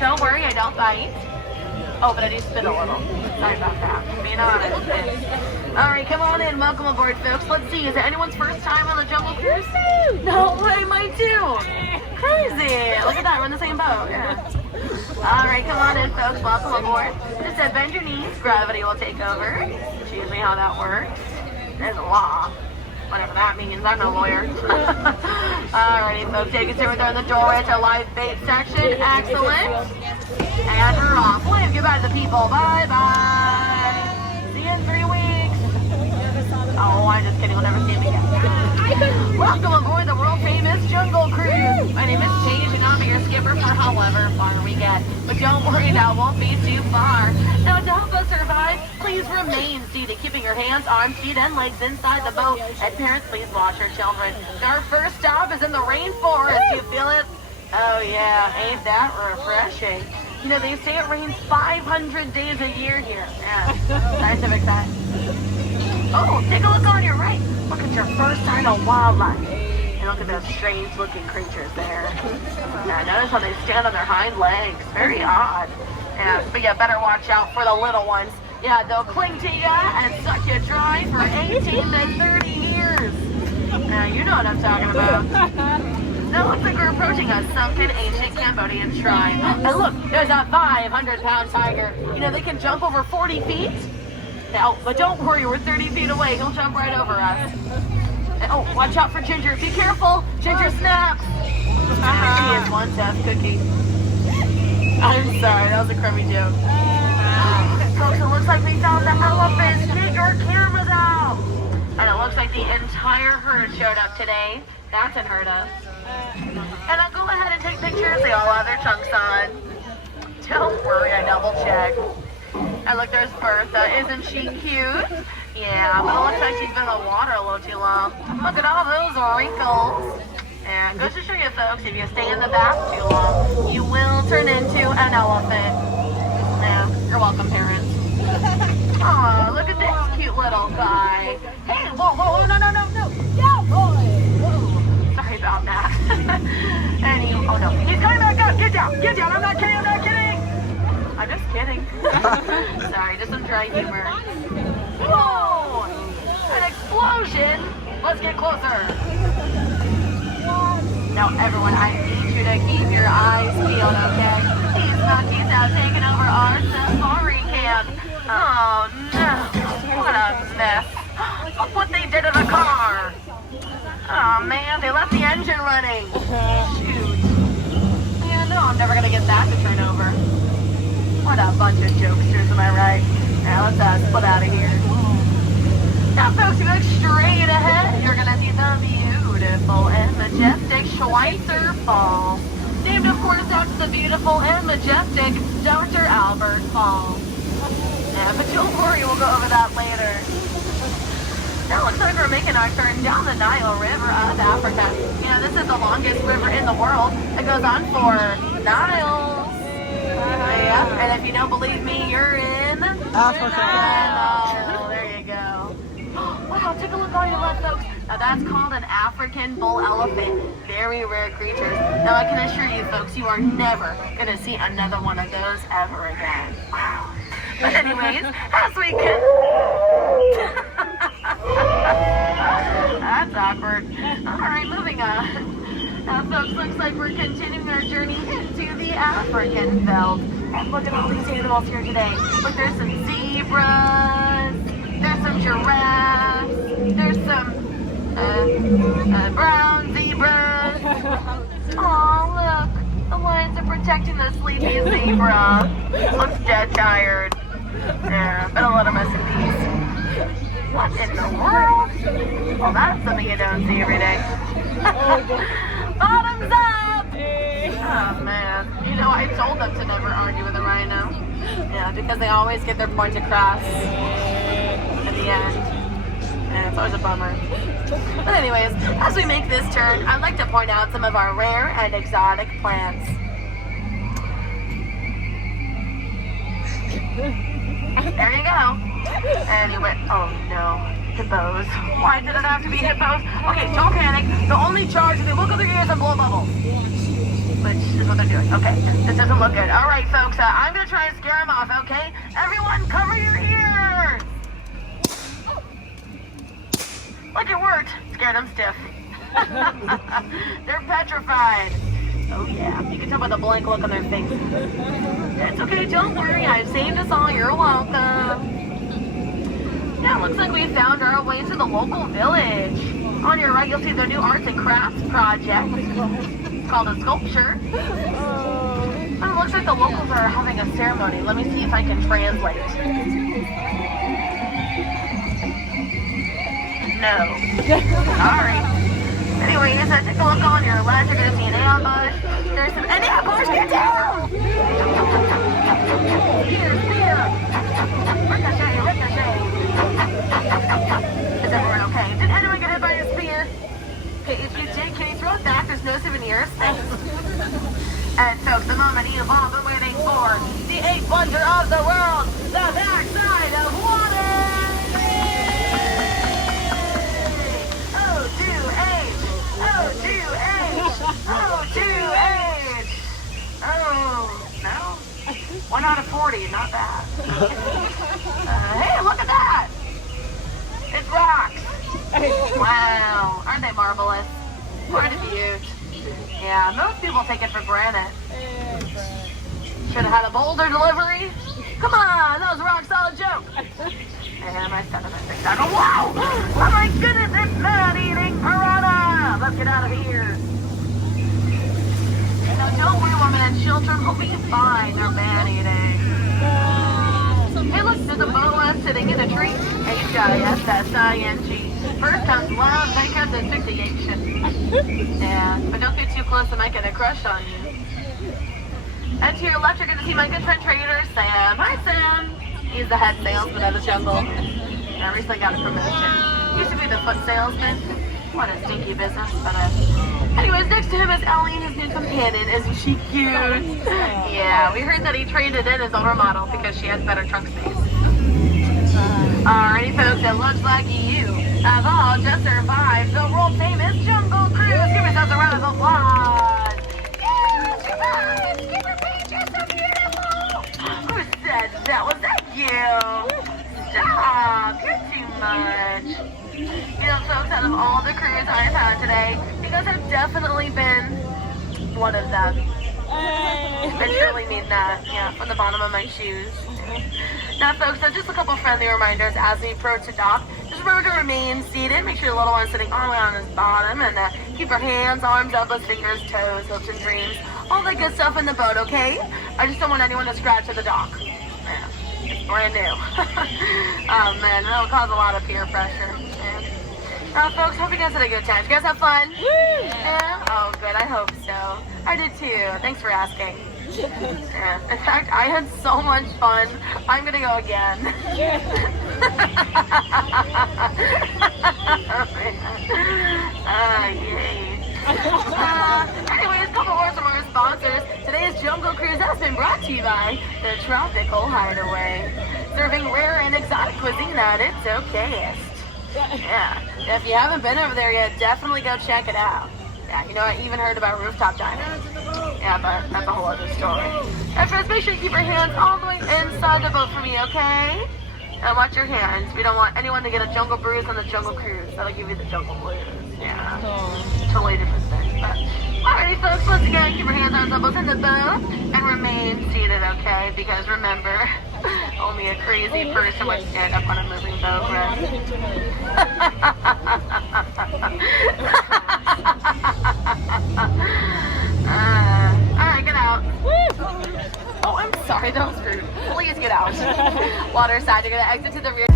Don't worry, I don't bite. Oh, but I do spit a little. Sorry about that. Being honest. All right, come on in. Welcome aboard, folks. Let's see. Is it anyone's first time on the Jungle Cruise? No way, mine too. Crazy. Look at that. We're in the same boat. Yeah. All right, come on in, folks. Welcome aboard. Just said bend your knees. Gravity will take over. It's usually how that works. There's a law. Whatever that means. I'm no lawyer. Alrighty, folks. Take us over there in the doorway to our live bait section. Excellent. And we're off. Wave goodbye to the people. Bye-bye. See you in 3 weeks. Oh, I'm just kidding. We'll never see him again. Welcome aboard the world-famous Jungle Cruise. My name is Paige, and I'll be your skipper for however far we get. But don't worry, that won't be too far. Now, to help us survive, please remain seated, keeping your hands, arms, feet, and legs inside the boat. And parents, please watch your children. Our first stop is in the rainforest. You feel it? Oh, yeah. Ain't that refreshing? You know, they say it rains 500 days a year here. Yeah, scientific fact. Oh, take a look on your right. Look at your first sign of wildlife. And look at those strange-looking creatures there. Yeah, notice how they stand on their hind legs. Very odd. Yeah, but you better watch out for the little ones. Yeah, they'll cling to you and suck you dry for 18 to 30 years. Now, you know what I'm talking about. Now, it looks like we're approaching a sunken ancient Cambodian shrine. And look, there's a 500-pound tiger. You know, they can jump over 40 feet. Now, but don't worry, we're 30 feet away. He'll jump right over us. And, oh, watch out for Ginger. Be careful. Ginger snaps. She is one tough cookie. I'm sorry, that was a crummy joke. Folks, it looks like we found the elephants. Get your cameras out. And it looks like the entire herd showed up today. That's unheard of. And I'll go ahead and take pictures. They all have their chunks on. Don't worry, I double checked. And look, there's Bertha. Isn't she cute? Yeah, but it looks like she's been in the water a little too long. Look at all those wrinkles. And goes to show you, folks, if you stay in the bath too long, you will turn into an elephant. Yeah, you're welcome, parents. Aw, look at this cute little guy. Hey, whoa, whoa, no. Yeah, boy. Whoa. Sorry about that. And oh no, he's coming back up. Get down. I'm not kidding. I'm just kidding. Sorry, just some dry humor. Whoa! An explosion! Let's get closer. Now, everyone, I need you to keep your eyes peeled, okay? These monkeys have taken over our safari camp. Oh, no. What a mess. Look what they did to the car. Oh, man, they left the engine running. Shoot. Yeah, no, I'm never going to get that to turn over. What a bunch of jokesters, am I right? Now let's split out of here. Now, folks, you look straight ahead. You're going to see the beautiful and majestic Schweitzer Falls. Named, of course, after the beautiful and majestic Dr. Albert Falls. Yeah, but don't worry, we'll go over that later. Now, it looks like we're making our turn down the Nile River of Africa. You know, this is the longest river in the world. It goes on for Nile. Yeah, and if you don't believe me, you're in Africa. Oh, there you go. Wow, take a look on your left, folks. Now that's called an African bull elephant. Very rare creatures. Now I can assure you, folks, you are never going to see another one of those ever again. Wow. But anyways, as we can... That's awkward. All right, moving on. Now, folks, looks like we're continuing our journey into the African belt. And look at all these animals here today. Look, there's some zebras, there's some giraffes, there's some brown zebras. Oh, look, the lions are protecting the sleepy zebra. Looks dead tired. Yeah, better let him rest in peace. What in the world? Well, that's something you don't see every day. Bottoms up! Oh, man. You know, I told them to never argue with a rhino. Yeah, because they always get their point across in the end. Yeah, it's always a bummer. But anyways, as we make this turn, I'd like to point out some of our rare and exotic plants. There you go. Anyway, oh no. Hippos. Why did it have to be hippos? Okay, don't panic. The only charge is they look at their ears and blow bubbles. which is what they're doing. Okay, this doesn't look good. All right, folks, I'm going to try and scare them off, okay? Everyone, cover your ears! Look, it worked. Scared them stiff. They're petrified. Oh, yeah. You can tell by the blank look on their face. It's okay. Don't worry. I've saved us all. You're welcome. Yeah, it looks like we found our way to the local village. On your right, you'll see the new arts and crafts project. It's called a sculpture. And it looks like the locals are having a ceremony. Let me see if I can translate. No. Sorry. Anyways, take a look on your left. You're going to see an ambush. There's an ambush. Get down! Spear. Ricochet. Is everyone okay? Did anyone get hit by a spear? Okay, if you did, can you throw it back? There's no souvenirs. Thanks. And so, the moment you've all been waiting for, the eighth wonder of the world, the backside of water! Oh, no. 1 out of 40, not bad. Hey, look at that! It's rocks! Wow, aren't they marvelous? What a beaut. Yeah, most people take it for granted. Should have had a boulder delivery. Come on, that was a rock solid joke. And my sentiment thinks I go, wow! Oh my goodness, it's man-eating piranha! Let's get out of here. No, don't worry, women and children. We'll be fine. They're man-eating. Hey, look, there's a boa sitting in a tree. H-I-S-S-I-N-G. First comes love, then comes asphyxiation. Yeah, but don't get too close, I might get a crush on you. And to your left, you're going to see my good friend Trader Sam. Hi, Sam. He's the head salesman of the jungle. I recently got a promotion. Used to be the foot salesman. What a stinky business, but anyways, next to him is Ellie, his new companion. Isn't she cute? Yeah, we heard that he traded in his older model because she has better trunk space. Alrighty, folks, it looks like you have all just survived the world-famous Jungle Cruise. Give yourselves a round of applause. Yeah, survived! Give her page, you're so beautiful! Who said that? Was that you? Stop! You're too much. You know, folks, out of all the crews I've had today, you guys have definitely been one of them. I truly mean that, yeah, from the bottom of my shoes. Now, folks, so just a couple friendly reminders as we approach the dock. Just remember to remain seated. Make sure your little one's sitting all the way on his bottom, and keep your hands, arms, elbows, fingers, toes, hopes, and dreams. All that good stuff in the boat, okay? I just don't want anyone to scratch at the dock. Yeah, it's brand new. Oh, man, that'll cause a lot of peer pressure. Folks, hope you guys had a good time. Did you guys have fun? Yeah? Oh, good. I hope so. I did too. Thanks for asking. Yeah. In fact, I had so much fun. I'm going to go again. Yay. Anyways, a couple words from our sponsors. Today's Jungle Cruise has been brought to you by the Tropical Hideaway. Serving rare and exotic cuisine at its okayest. Yeah, if you haven't been over there yet, definitely go check it out. Yeah, you know, I even heard about rooftop dining. Yeah, but that's a whole other story. And first, make sure you keep your hands all the way inside the boat for me, okay? And watch your hands. We don't want anyone to get a jungle bruise on the Jungle Cruise. That'll give you the jungle blues. Yeah, totally different thing. But alrighty, folks, once again, keep your hands on elbows in the boat and remain seated, okay? Because remember, only a crazy person would stand up on a moving boat, right? Alright, get out. Oh, I'm sorry, that was rude. Please get out. Water side, you're gonna exit to the rear.